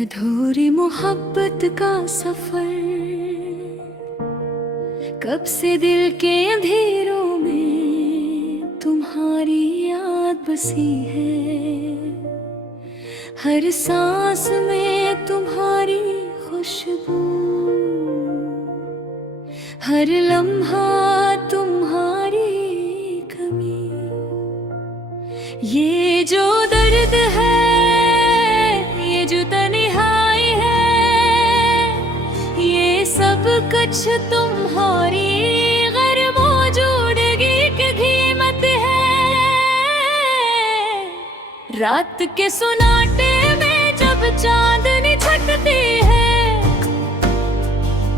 अधूरी मोहब्बत का सफर कब से दिल के अंधेरों में तुम्हारी याद बसी है। हर सांस में तुम्हारी खुशबू, हर लम्हा तुम्हारी कमी। ये जो दर्द है, ये जो तन्हाई है, ये सब कुछ तुम्हारी गैर मौजूदगी की कीमत है। रात के सुनाटे में जब चांदनी छटती है,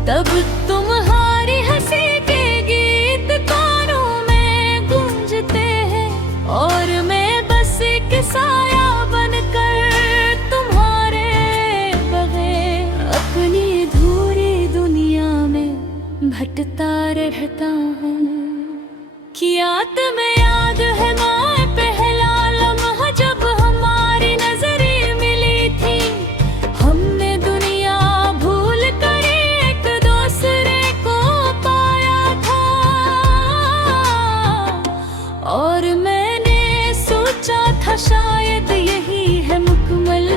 तब तुम्हारी हंसी के गीत कानों में गूंजते हैं। और मैं बस एक साया बनकर तुम्हारे बगैर अपनी अधूरी दुनिया में भटकता रहता हूँ। क्या तुम्हें याद है मैं पहला लम्हा जब हमारी नजरें मिली थी? हमने दुनिया भूल कर एक दूसरे को पाया था। और मैंने सोचा था शायद यही है मुकम्मल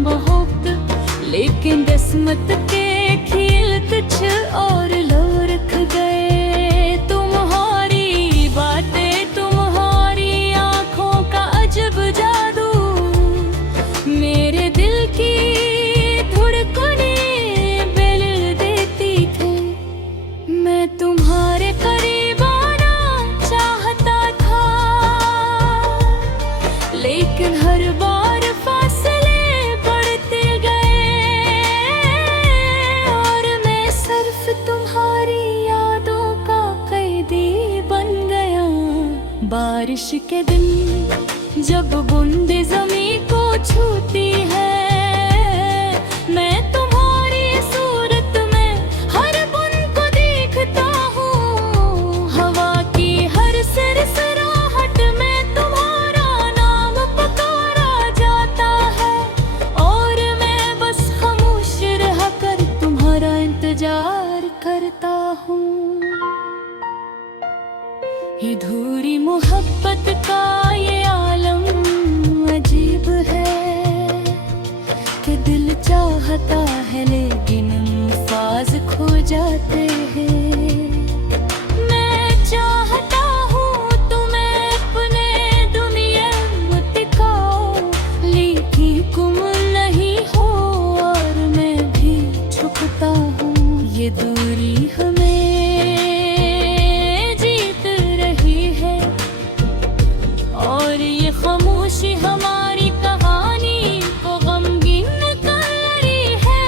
मोहब्बत, लेकिन किस्मत के खेल कुछ और लोग रख गए। तुम्हारी बातें, तुम्हारी आंखों का अजब जादू मेरे दिल की धड़कनें बदल देती थी। मैं तुम्हारे करीब आना चाहता था, लेकिन हर बार फासले बढ़ते गए। और मैं सिर्फ तुम्हारी यादों का कैदी बन गया। बारिश के दिन जब बूंदें ज़मीं को छूती है, मैं तुम्हारी सूरत में हर बूंद को देखता हूँ। हवा की हर सरसराहट में तुम्हारा नाम पुकारा जाता है। और मैं बस खामोश रह कर तुम्हारा इंतजार करता हूँ। ये अधूरी मोहब्बत का ये आलम अजीब है कि दिल चाहता है लेकिन अल्फाज खो जाते हैं। मैं चाहता हूँ तुम्हें अपने दुनिया में टिकाओ, लेकिन तुम नहीं हो और मैं भी छुपता हूँ। ये दूरी हमें जीत रही है, और ये खामोशी हमारी कहानी को गमगीन कर रही है।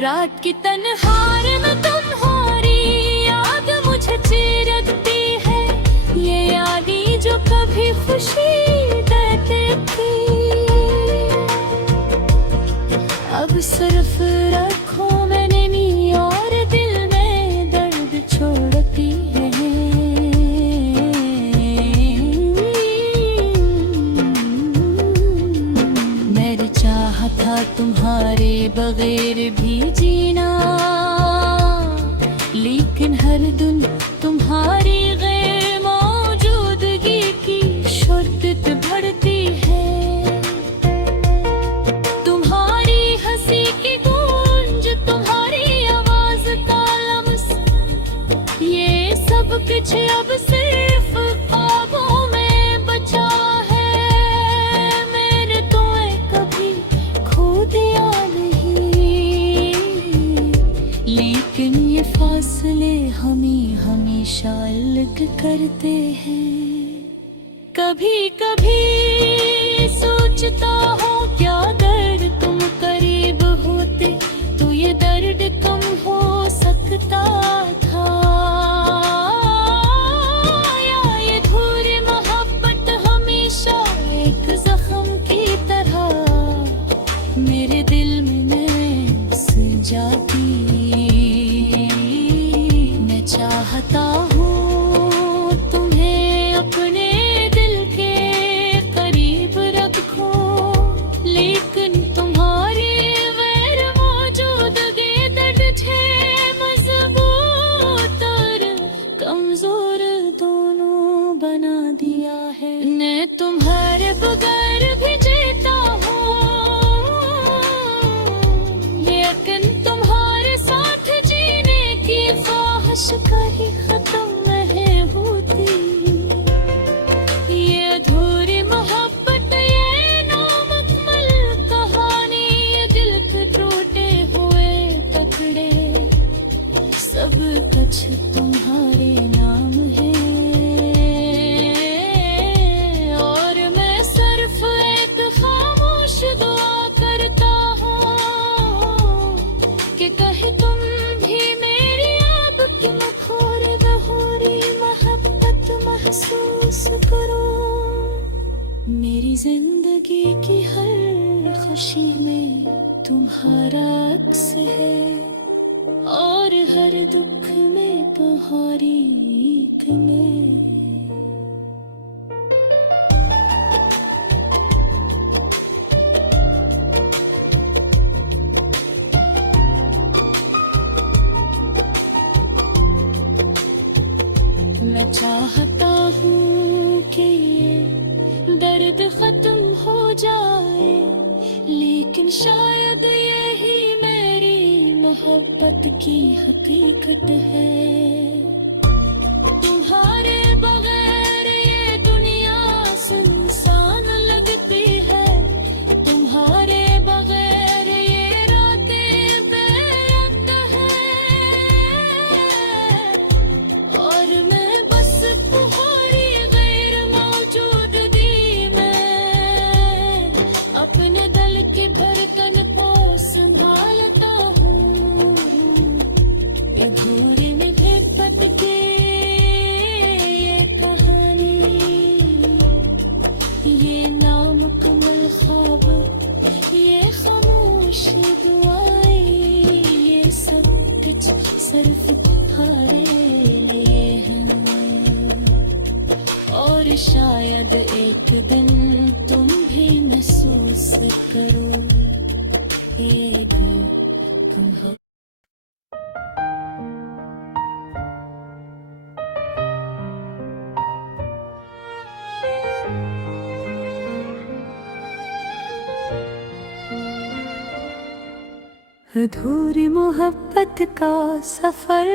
रात की तन्हार में तुम्हारी याद मुझे चिरकती है। ये यादें जो कभी खुशी देती थी, अब सिर्फ रखो मैंने नी और दिल में दर्द छोड़ती है। मेरी चाह था तुम्हारे बगैर भी जीना, लेकिन हर दिन तुम्हारी गैर मौजूदगी की शर्त बढ़ती है। तुम्हारी हंसी की गूंज, तुम्हारी आवाज का लम्स, ये सब कुछ अब सिर्फ ख्वाबों में बचा है। मैंने तुम्हें कभी खो दिया नहीं, लेकिन ये फासले हमें हमेशा अलग करते हैं। कभी कभी सोचता हूँ क्या अगर तुम करीब होते तो ये दर्द कम हो सकता था। या ये अधूरी मोहब्बत हमेशा एक जख्म की तरह मेरे दिल में बस जाती। मैं चाहता हूँ तुम्हें अपने दिल के करीब रखूं, के कहे तुम भी मेरी अब की मखोर बहोरी मोहब्बत महसूस करो। मेरी जिंदगी की हर खुशी में तुम्हारा अक्स है और हर दुख में तुम्हारी ईद में। मैं चाहता हूँ कि ये दर्द खत्म हो जाए, लेकिन शायद यही मेरी मोहब्बत की हकीकत है। तुम्हारे बगैर ये दुनिया सुनसान लगती है, तुम्हारे बगैर ये रातें बेअंत है। और मैं बस तुम्हारी गैर मौजूदगी में अपने दिल की धड़कन को संभालता हूँ। अधूरी में घिरपट के ये कहानी, ये नामुकम्मल ख्वाब, ये खामोश दुआएं, ये सब कुछ सिर्फ तुम्हारे लिए है। और शायद एक दिन तुम भी महसूस करोगे ये तुम हो। अधूरी मोहब्बत का सफर,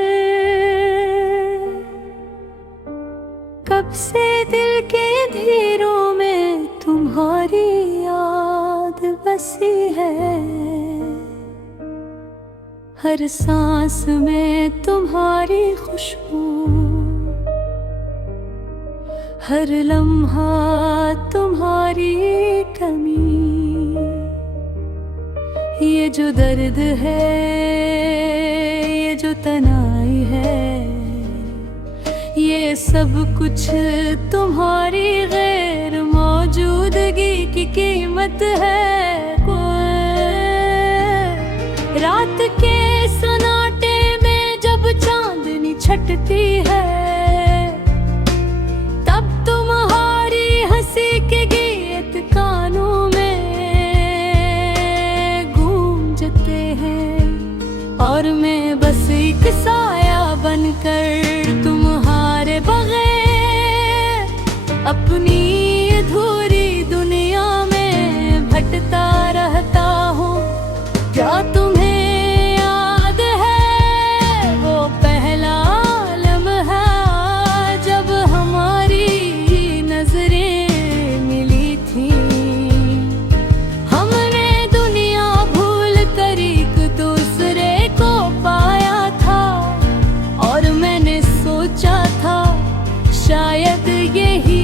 कब से दिल के अंधेरों में तुम्हारी याद बसी है। हर सांस में तुम्हारी खुशबू, हर लम्हा तुम्हारी कमी। ये जो दर्द है, ये जो तनाई है, ये सब कुछ तुम्हारी गैर मौजूदगी की कीमत है। रात के सन्नाटे में जब चांदनी छटती है, तब तुम्हारी हंसी के गीत कानों में गूंजते हैं। और मैं बस एक साया बनकर तुम्हारे बगैर अपनी अधूरी दुनिया में भटकता रहता हूँ। क्या तुम्हें याद है वो पहला लम्हा जब हमारी नजरें मिली थी? हमने दुनिया भूल कर एक दूसरे को पाया था, और मैंने सोचा था शायद यही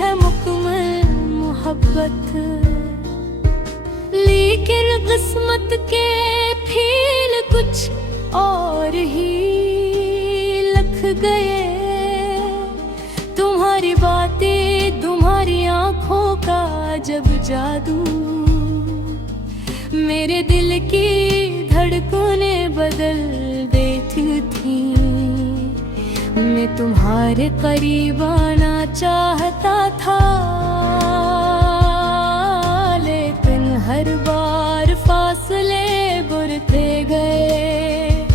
है मुकम्मल मोहब्बत। लेकिन किस्मत के फील कुछ और ही लख गए। तुम्हारी बातें, तुम्हारी आंखों का जब जादू मेरे दिल की धड़कनें बदल देती थी। मैं तुम्हारे करीब आना चाहता था, लेकिन हर बार फासले बढ़ते गए।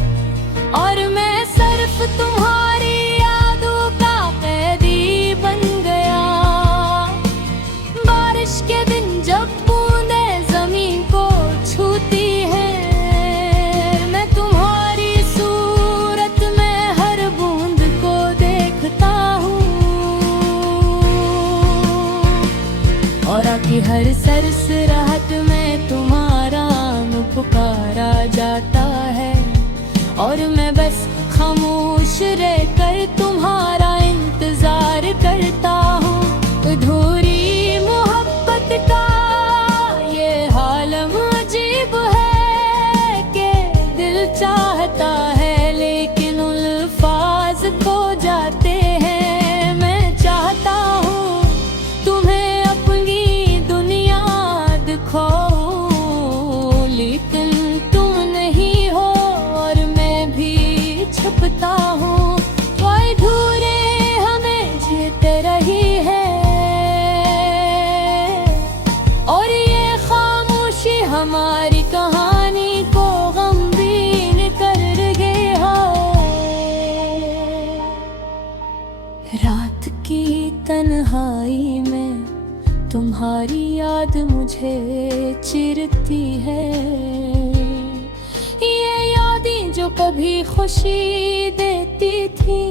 और मैं सिर्फ तुम्हारी यादों का कैदी बन गया। बारिश के दिन जब बूंदें जमीन को छूती हैं, मैं तुम्हारी सूरत में हर बूंद को देखता हूँ। और आके हर सरसराहट में तुम्हारा नाम पुकारा जाता है। और मैं बस खामोश रहकर तुम्हारा इंतजार करता हूँ। अधूरी मोहब्बत का ये हाल अजीब है, मुझे चिरती है। ये यादें जो कभी खुशी देती थी,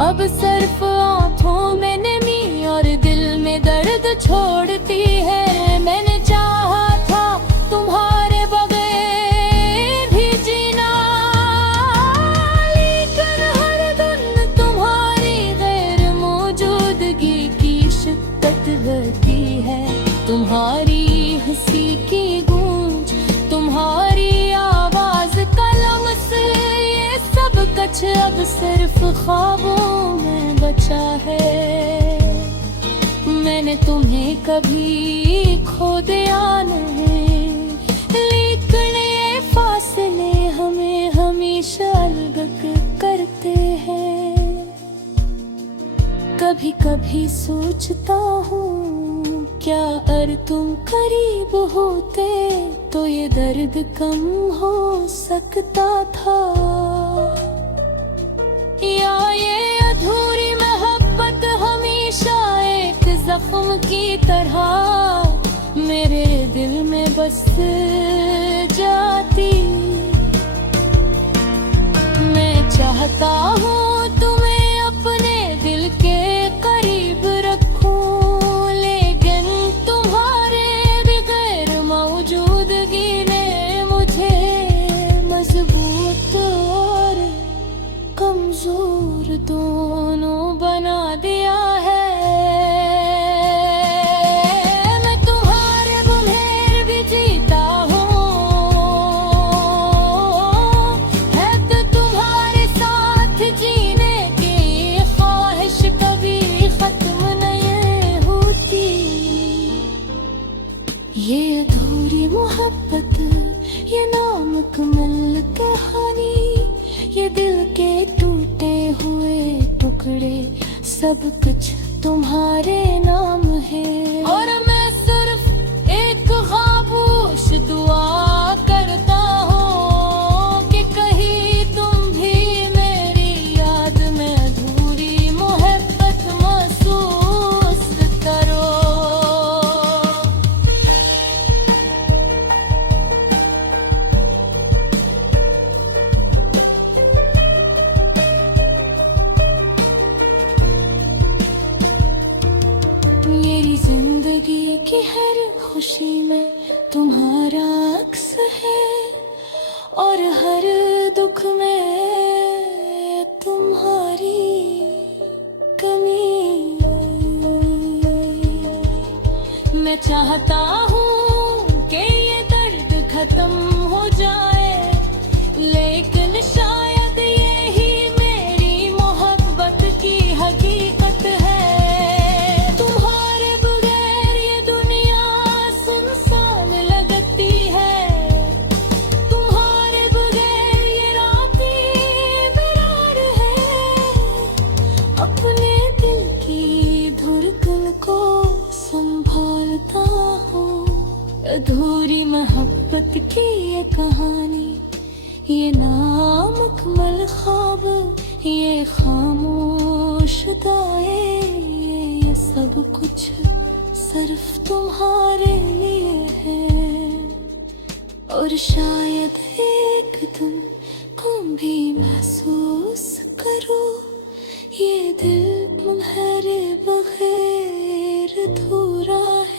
अब सिर्फ आंखों में नमी और दिल में दर्द छोड़ती है। मैंने चाहा था तुम्हारे बगैर भी जीना, लेकिन हर दिन तुम्हारी गैर मौजूदगी की शिद्दत रहती है। तुम्हारी हंसी की गूंज, तुम्हारी आवाज का लम्स, ये सब कुछ अब सिर्फ ख्वाबों में बचा है। मैंने तुम्हें कभी खो दिया नहीं, लेकिन ये फासले हमें हमेशा अलग करते हैं। कभी कभी सोचता हूँ, क्या अगर तुम करीब होते तो ये दर्द कम हो सकता था, या ये अधूरी मोहब्बत हमेशा एक जख्म की तरह मेरे दिल में बस जाती। मैं चाहता हूँ तुम्हें अपने दिल के करीब रखूं, लेकिन तुम्हारे बगैर मौजूदगी ने मुझे मजबूत और कमजोर दोनों बना दिया है। मैं तुम्हारे बगैर भी जीता हूँ, है तो तुम्हारे साथ जीने की ख्वाहिश कभी खत्म नहीं होती। ये अधूरी मोहब्बत, ये नामुकम्मल कहानी, ये दिल के टूटे हुए टुकड़े, सब कुछ तुम्हारे नाम है। और मैं सिर्फ एक खामोश दुआ करता हूँ कि कहीं तुम भी मेरी याद में अधूरी मोहब्बत महसूस करो। मेरी जिंदगी की हर खुशी में तुम्हारा अक्स है, और हर दुख में तुम्हारी कमी। मैं चाहता हूँ कि ये दर्द खत्म हो जाए, लेकिन शायद यही मेरी मोहब्बत की हकीकत है। अधूरी मोहब्बत की ये कहानी, ये नामुकम्मल ख्वाब, ये खामोश दुआएं, ये सब कुछ सिर्फ तुम्हारे लिए है। और शायद एक दिन तुम भी महसूस करो, ये दिल तुम्हारे बगैर अधूरा है।